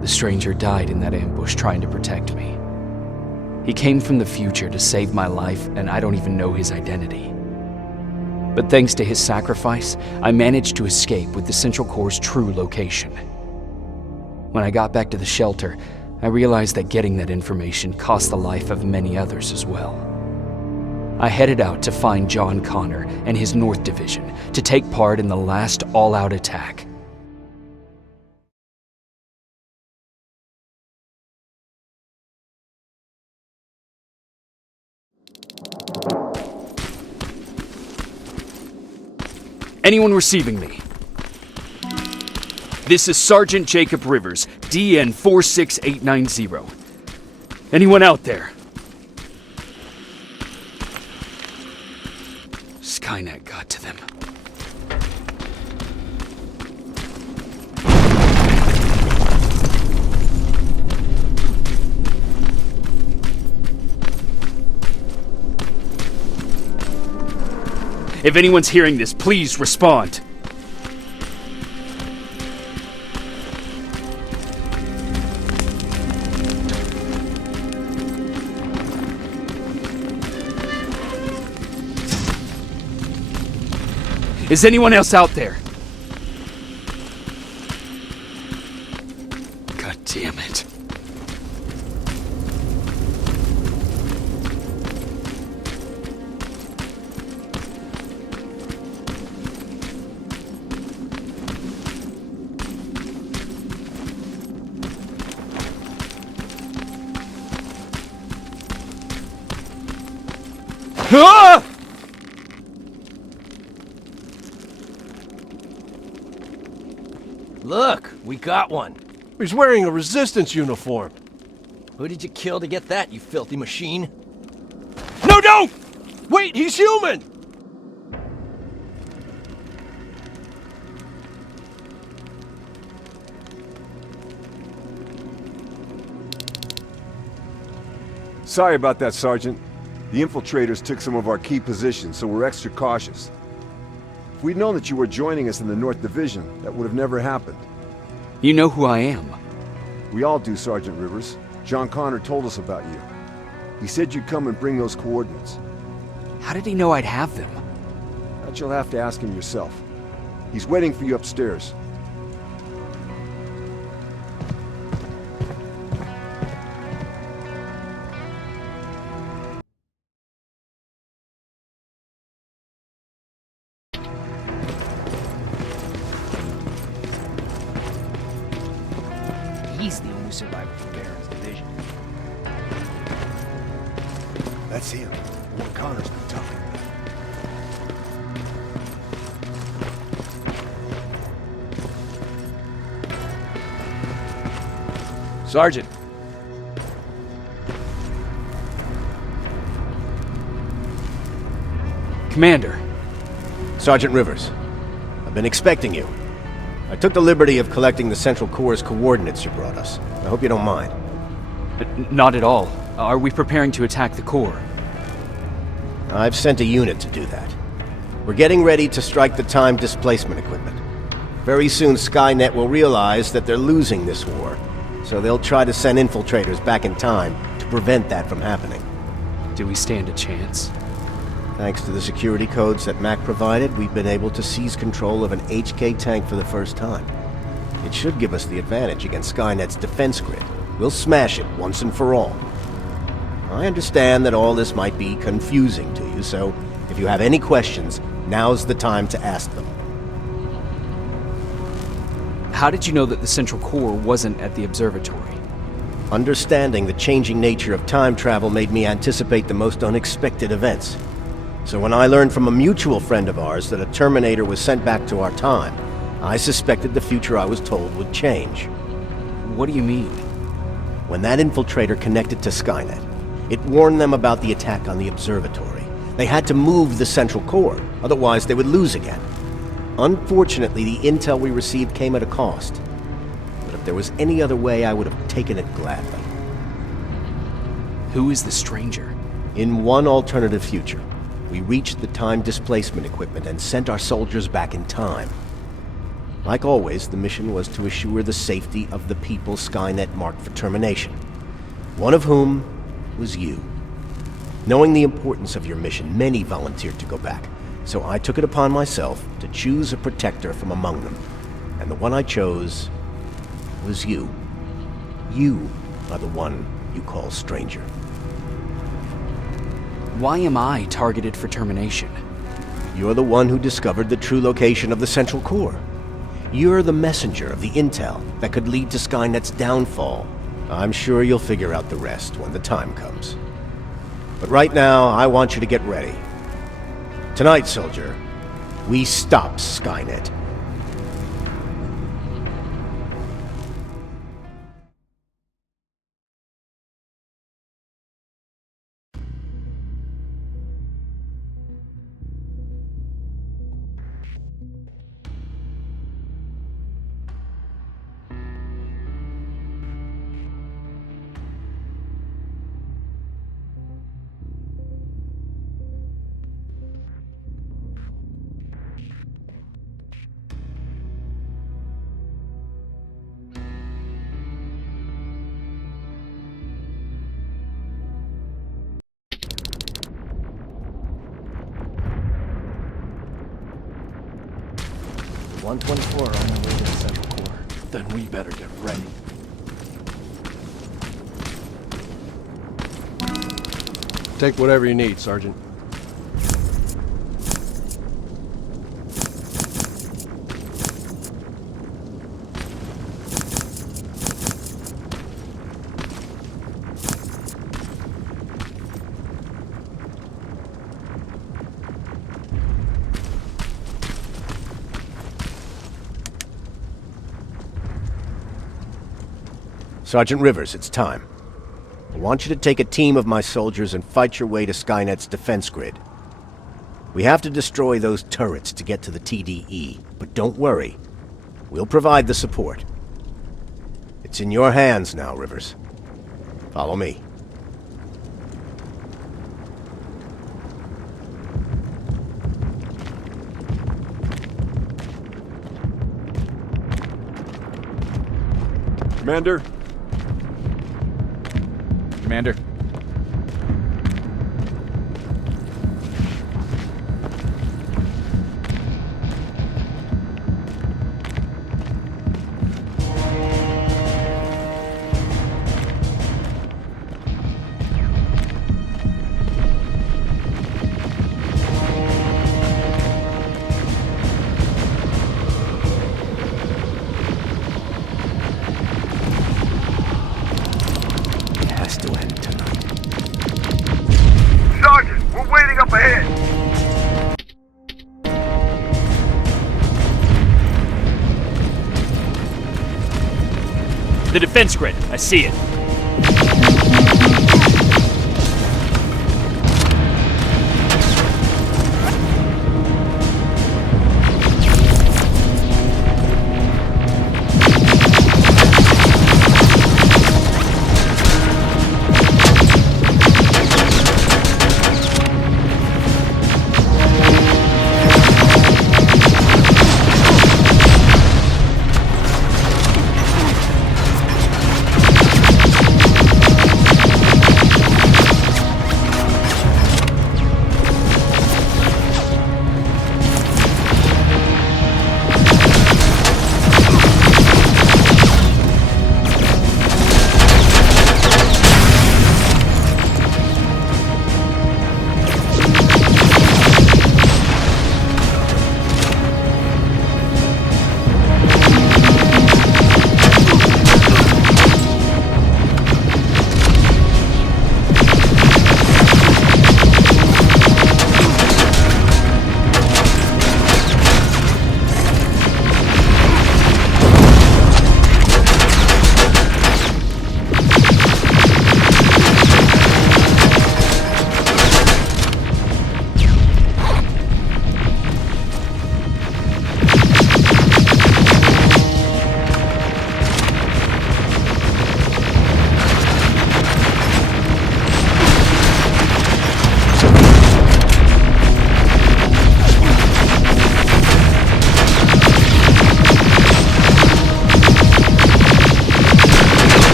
The stranger died in that ambush trying to protect me. He came from the future to save my life, and I don't even know his identity. But thanks to his sacrifice, I managed to escape with the Central Core's true location. When I got back to the shelter, I realized that getting that information cost the life of many others as well. I headed out to find John Connor and his North Division to take part in the last all-out attack. Anyone receiving me? This is Sergeant Jacob Rivers, DN 46890. Anyone out there? Skynet got to them. If anyone's hearing this, please respond. Is anyone else out there? God damn it. Ah! Look, we got one. He's wearing a Resistance uniform. Who did you kill to get that, you filthy machine? No, don't! Wait, he's human! Sorry about that, Sergeant. The infiltrators took some of our key positions, so we're extra cautious. If we'd known that you were joining us in the North Division, that would have never happened. You know who I am. We all do, Sergeant Rivers. John Connor told us about you. He said you'd come and bring those coordinates. How did he know I'd have them? That you'll have to ask him yourself. He's waiting for you upstairs. He's the only survivor from Baron's division. That's him. What Connor's been talking about. Sergeant. Commander. Sergeant Rivers, I've been expecting you. I took the liberty of collecting the Central Core's coordinates you brought us. I hope you don't mind. Not at all. Are we preparing to attack the core? I've sent a unit to do that. We're getting ready to strike the time displacement equipment. Very soon Skynet will realize that they're losing this war, so they'll try to send infiltrators back in time to prevent that from happening. Do we stand a chance? Thanks to the security codes that Mac provided, we've been able to seize control of an HK tank for the first time. It should give us the advantage against Skynet's defense grid. We'll smash it once and for all. I understand that all this might be confusing to you, so if you have any questions, now's the time to ask them. How did you know that the Central Core wasn't at the observatory? Understanding the changing nature of time travel made me anticipate the most unexpected events. So when I learned from a mutual friend of ours that a Terminator was sent back to our time, I suspected the future I was told would change. What do you mean? When that infiltrator connected to Skynet, it warned them about the attack on the observatory. They had to move the Central Core, otherwise they would lose again. Unfortunately, the intel we received came at a cost. But if there was any other way, I would have taken it gladly. Who is the stranger? In one alternative future, we reached the time displacement equipment and sent our soldiers back in time. Like always, the mission was to assure the safety of the people Skynet marked for termination. One of whom was you. Knowing the importance of your mission, many volunteered to go back, so I took it upon myself to choose a protector from among them. And the one I chose was you. You are the one you call stranger. Why am I targeted for termination? You're the one who discovered the true location of the Central Core. You're the messenger of the intel that could lead to Skynet's downfall. I'm sure you'll figure out the rest when the time comes. But right now, I want you to get ready. Tonight, soldier, we stop Skynet. "124 on their way to the Central Core." Then we better get ready. Take whatever you need, Sergeant. Sergeant Rivers, it's time. I want you to take a team of my soldiers and fight your way to Skynet's defense grid. We have to destroy those turrets to get to the TDE, but don't worry. We'll provide the support. It's in your hands now, Rivers. Follow me. Commander? Commander. Sergeant, we're waiting up ahead. The defense grid. I see it.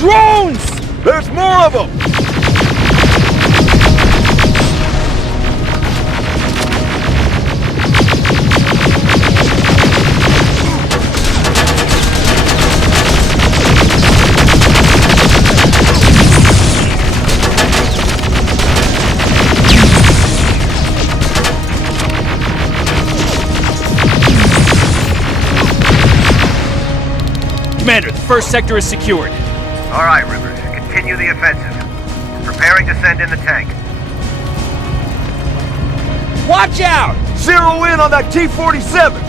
Drones! There's more of them! Commander, the first sector is secured. All right, Rivers. Continue the offensive. We're preparing to send in the tank. Watch out! Zero in on that T-47!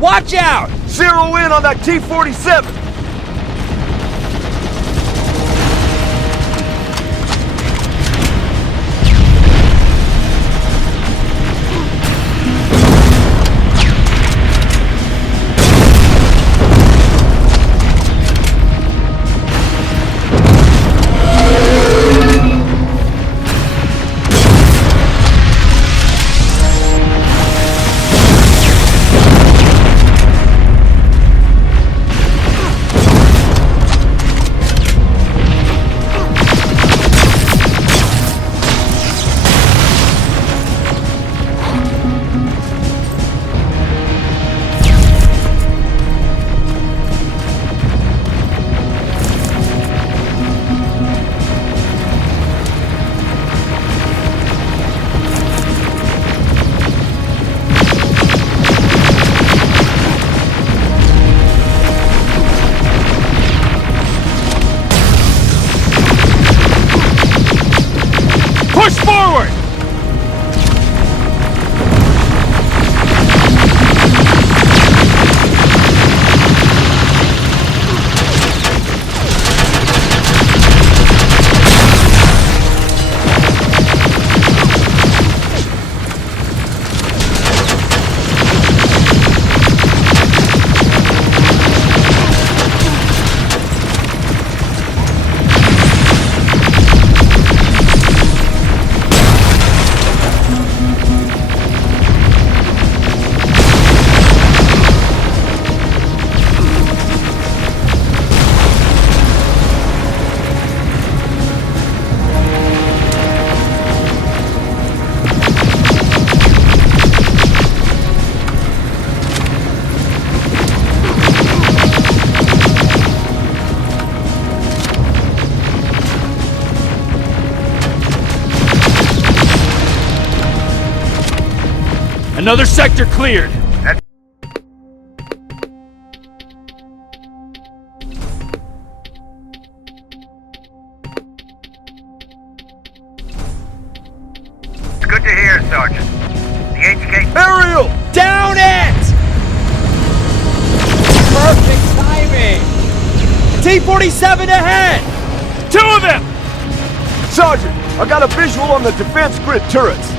Watch out! Zero in on that T-47! Push forward! Another sector cleared. It's good to hear, Sergeant. The HK... Aerial! Down it! Perfect timing! T-47 ahead! Two of them! Sergeant, I got a visual on the defense grid turrets.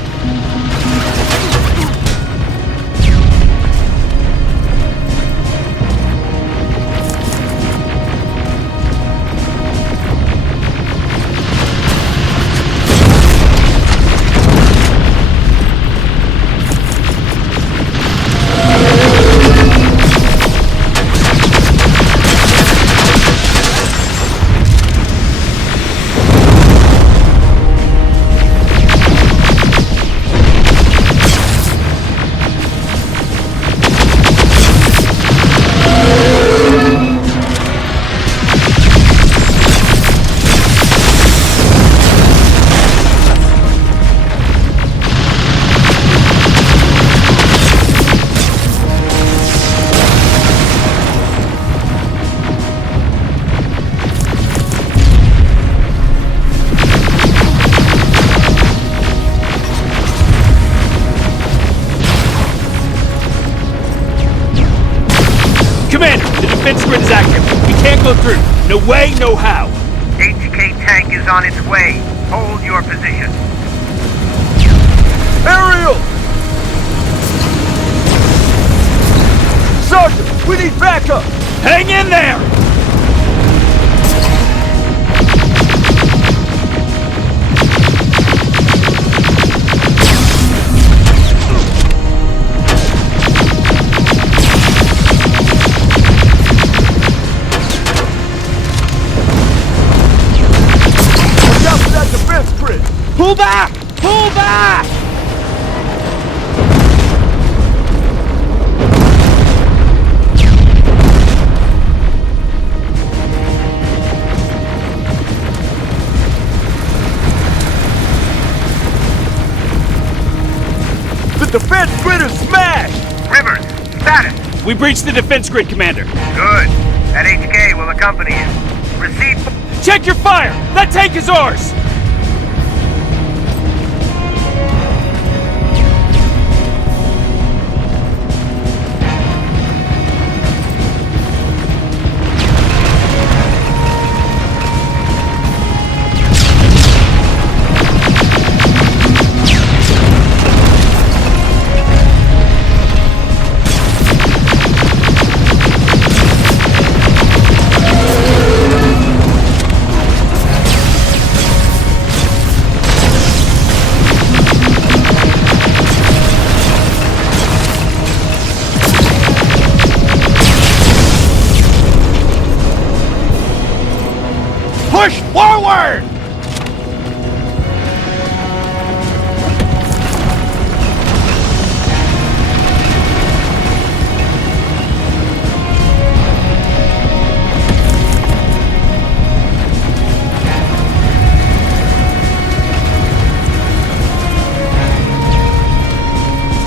Commander, the defense grid is active. We can't go through. No way, no how. HK tank is on its way. Hold your position. Aerial! Sergeant, we need backup! Hang in there! Watch out for that defense grid! Pull back! Pull back! The defense grid is smashed! Rivers, status. We breached the defense grid, Commander. Good. That HK will accompany you. Receive. Check your fire! That tank is ours! Push forward!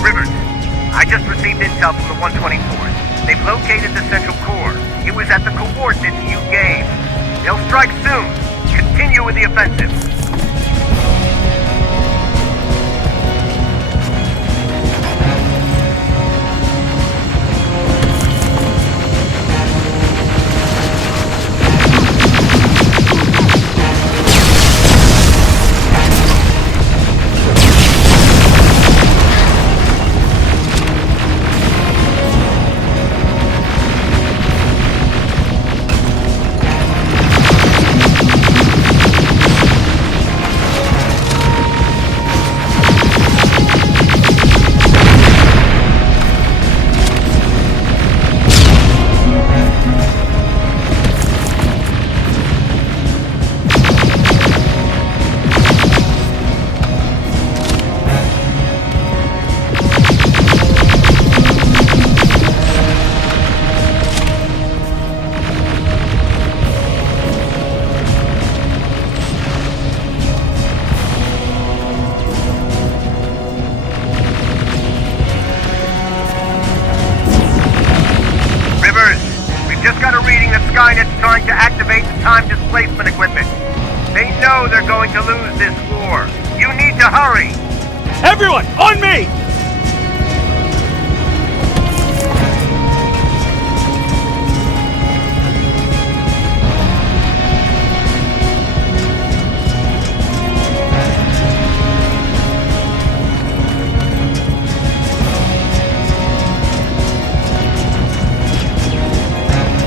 Rivers, I just received intel from the 124th. They've located the central core. It was at the coordinates you gave. They'll strike soon. Continue with the offensive. Skynet's trying to activate the time displacement equipment. They know they're going to lose this war. You need to hurry! Everyone, on me!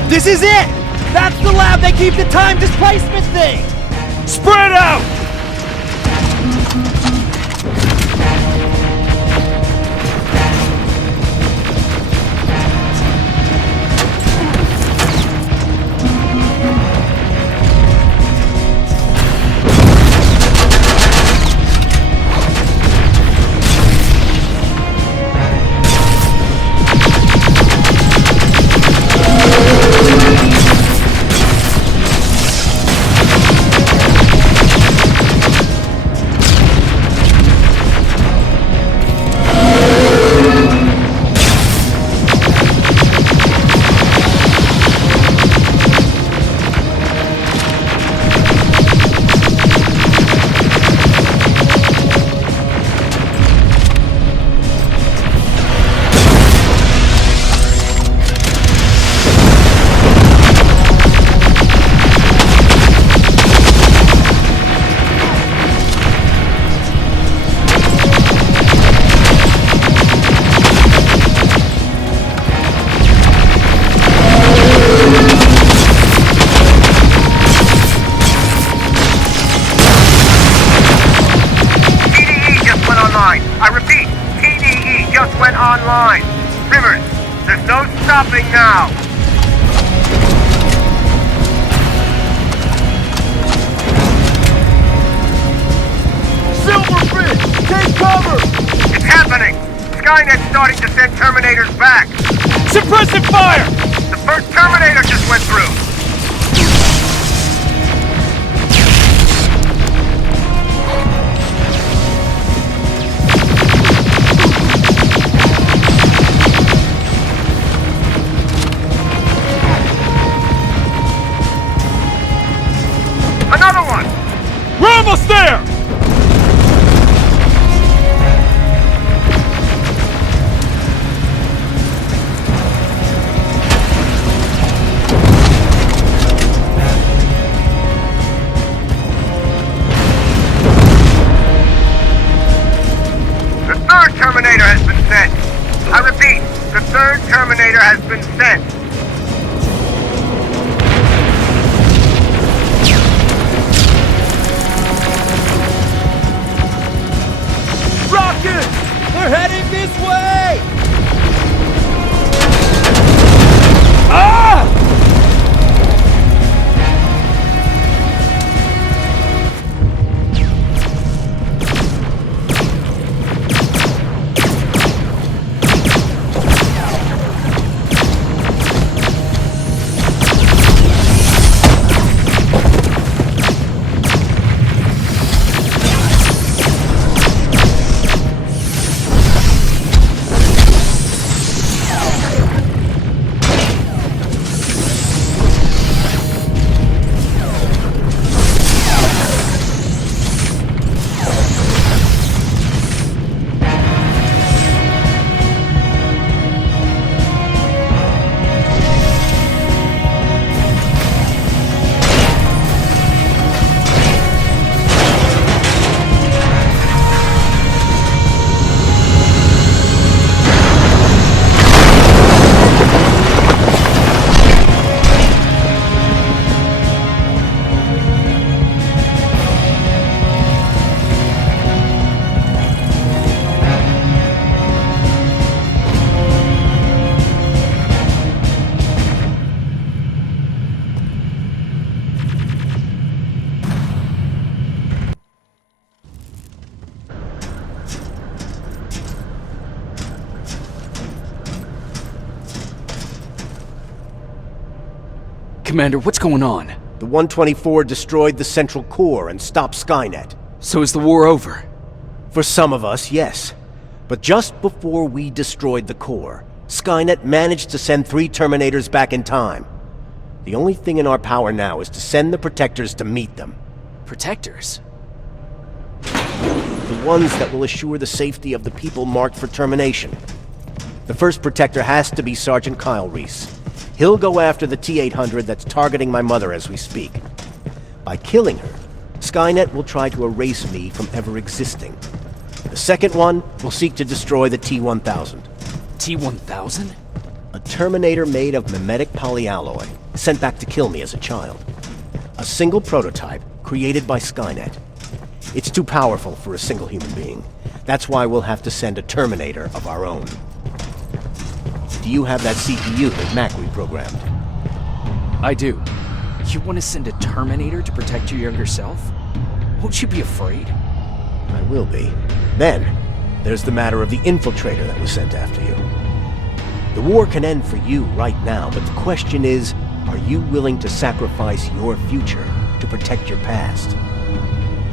This is it! That's the lab that keeps the time displacement thing! Spread out! online. Rivers, there's no stopping now. Silverfish! Take cover! It's happening! Skynet's starting to send Terminators back. Suppressive fire! The first Terminator just went through. Another one! We're almost there! The third Terminator has been sent. I repeat, the third Terminator has been sent. Rocket! They're heading this way! Ah! Commander, what's going on? The 124 destroyed the central core and stopped Skynet. So is the war over? For some of us, yes. But just before we destroyed the core, Skynet managed to send 3 Terminators back in time. The only thing in our power now is to send the Protectors to meet them. Protectors? The ones that will assure the safety of the people marked for termination. The first Protector has to be Sergeant Kyle Reese. He'll go after the T-800 that's targeting my mother as we speak. By killing her, Skynet will try to erase me from ever existing. The second one will seek to destroy the T-1000. T-1000? A Terminator made of mimetic polyalloy, sent back to kill me as a child. A single prototype created by Skynet. It's too powerful for a single human being. That's why we'll have to send a Terminator of our own. Do you have that CPU that Mac reprogrammed? I do. You want to send a Terminator to protect your younger self? Won't you be afraid? I will be. Then, there's the matter of the infiltrator that was sent after you. The war can end for you right now, but the question is, are you willing to sacrifice your future to protect your past?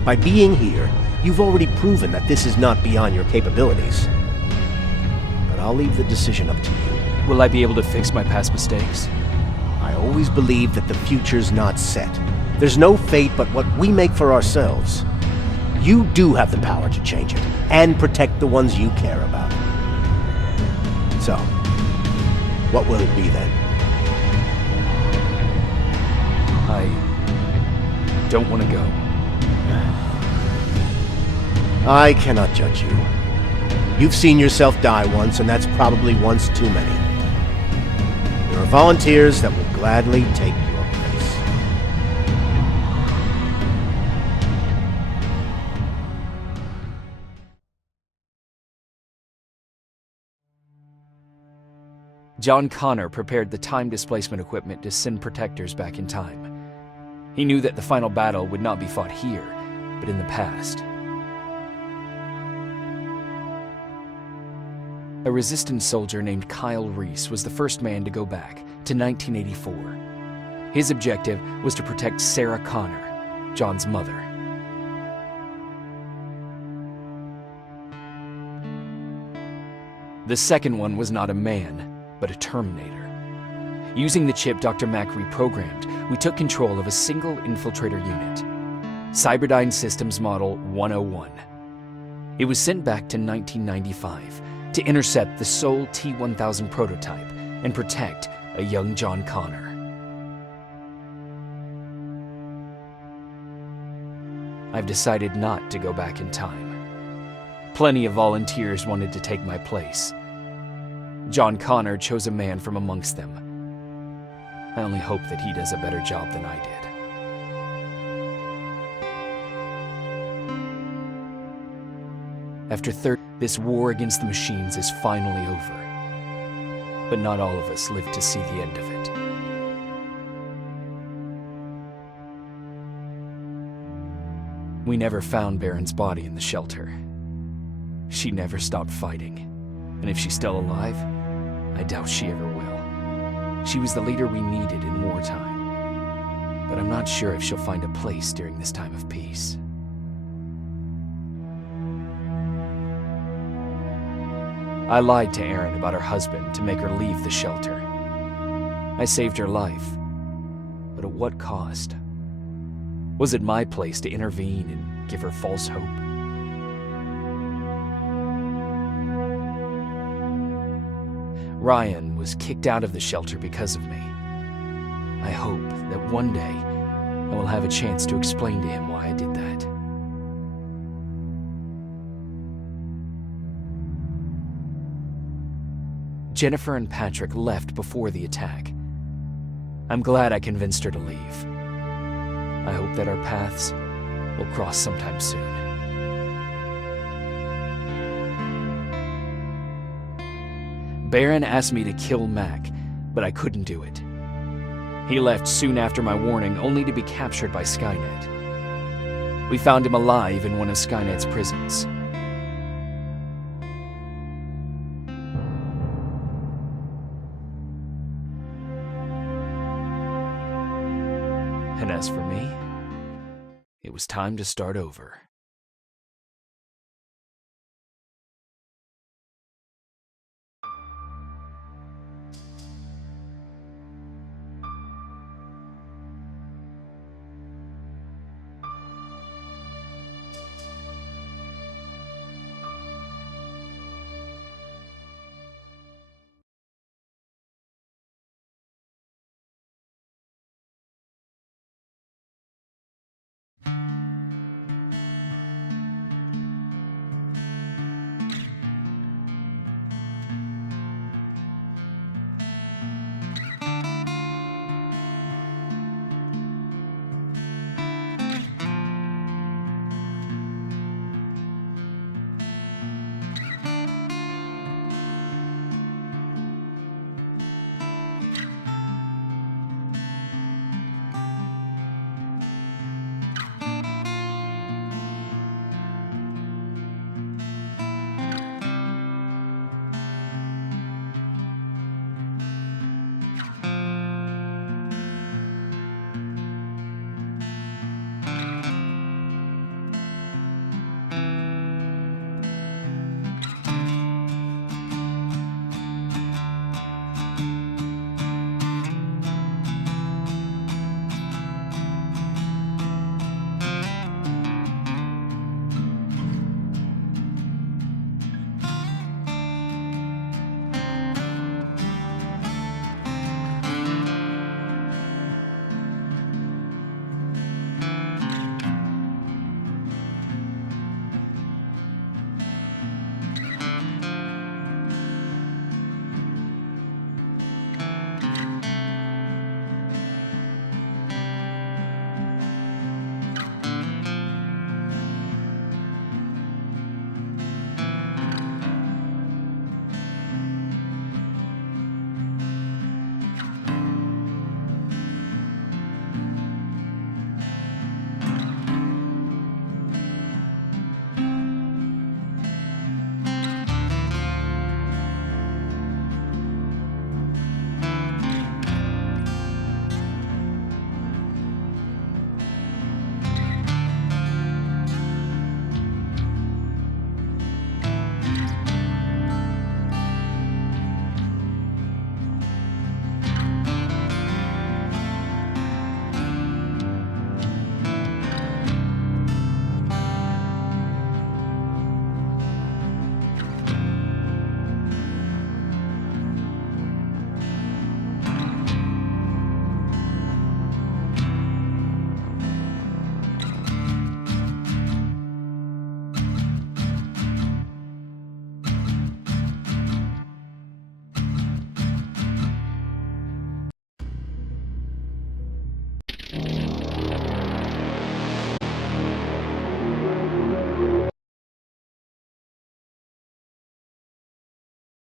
By being here, you've already proven that this is not beyond your capabilities. But I'll leave the decision up to you. Will I be able to fix my past mistakes? I always believe that the future's not set. There's no fate but what we make for ourselves. You do have the power to change it, and protect the ones you care about. So, what will it be then? I don't want to go. I cannot judge you. You've seen yourself die once, and that's probably once too many. There are volunteers that will gladly take your place. John Connor prepared the time displacement equipment to send protectors back in time. He knew that the final battle would not be fought here, but in the past. A Resistance soldier named Kyle Reese was the first man to go back to 1984. His objective was to protect Sarah Connor, John's mother. The second one was not a man, but a Terminator. Using the chip Dr. Mack reprogrammed, we took control of a single infiltrator unit, Cyberdyne Systems Model 101. It was sent back to 1995 to intercept the Sol T-1000 prototype and protect a young John Connor. I've decided not to go back in time. Plenty of volunteers wanted to take my place. John Connor chose a man from amongst them. I only hope that he does a better job than I did. After this war against the machines is finally over. But not all of us lived to see the end of it. We never found Baron's body in the shelter. She never stopped fighting, and if she's still alive, I doubt she ever will. She was the leader we needed in wartime, but I'm not sure if she'll find a place during this time of peace. I lied to Erin about her husband to make her leave the shelter. I saved her life, but at what cost? Was it my place to intervene and give her false hope? Ryan was kicked out of the shelter because of me. I hope that one day I will have a chance to explain to him why I did that. Jennifer and Patrick left before the attack. I'm glad I convinced her to leave. I hope that our paths will cross sometime soon. Baron asked me to kill Mac, but I couldn't do it. He left soon after my warning, only to be captured by Skynet. We found him alive in one of Skynet's prisons. And as for me, it was time to start over.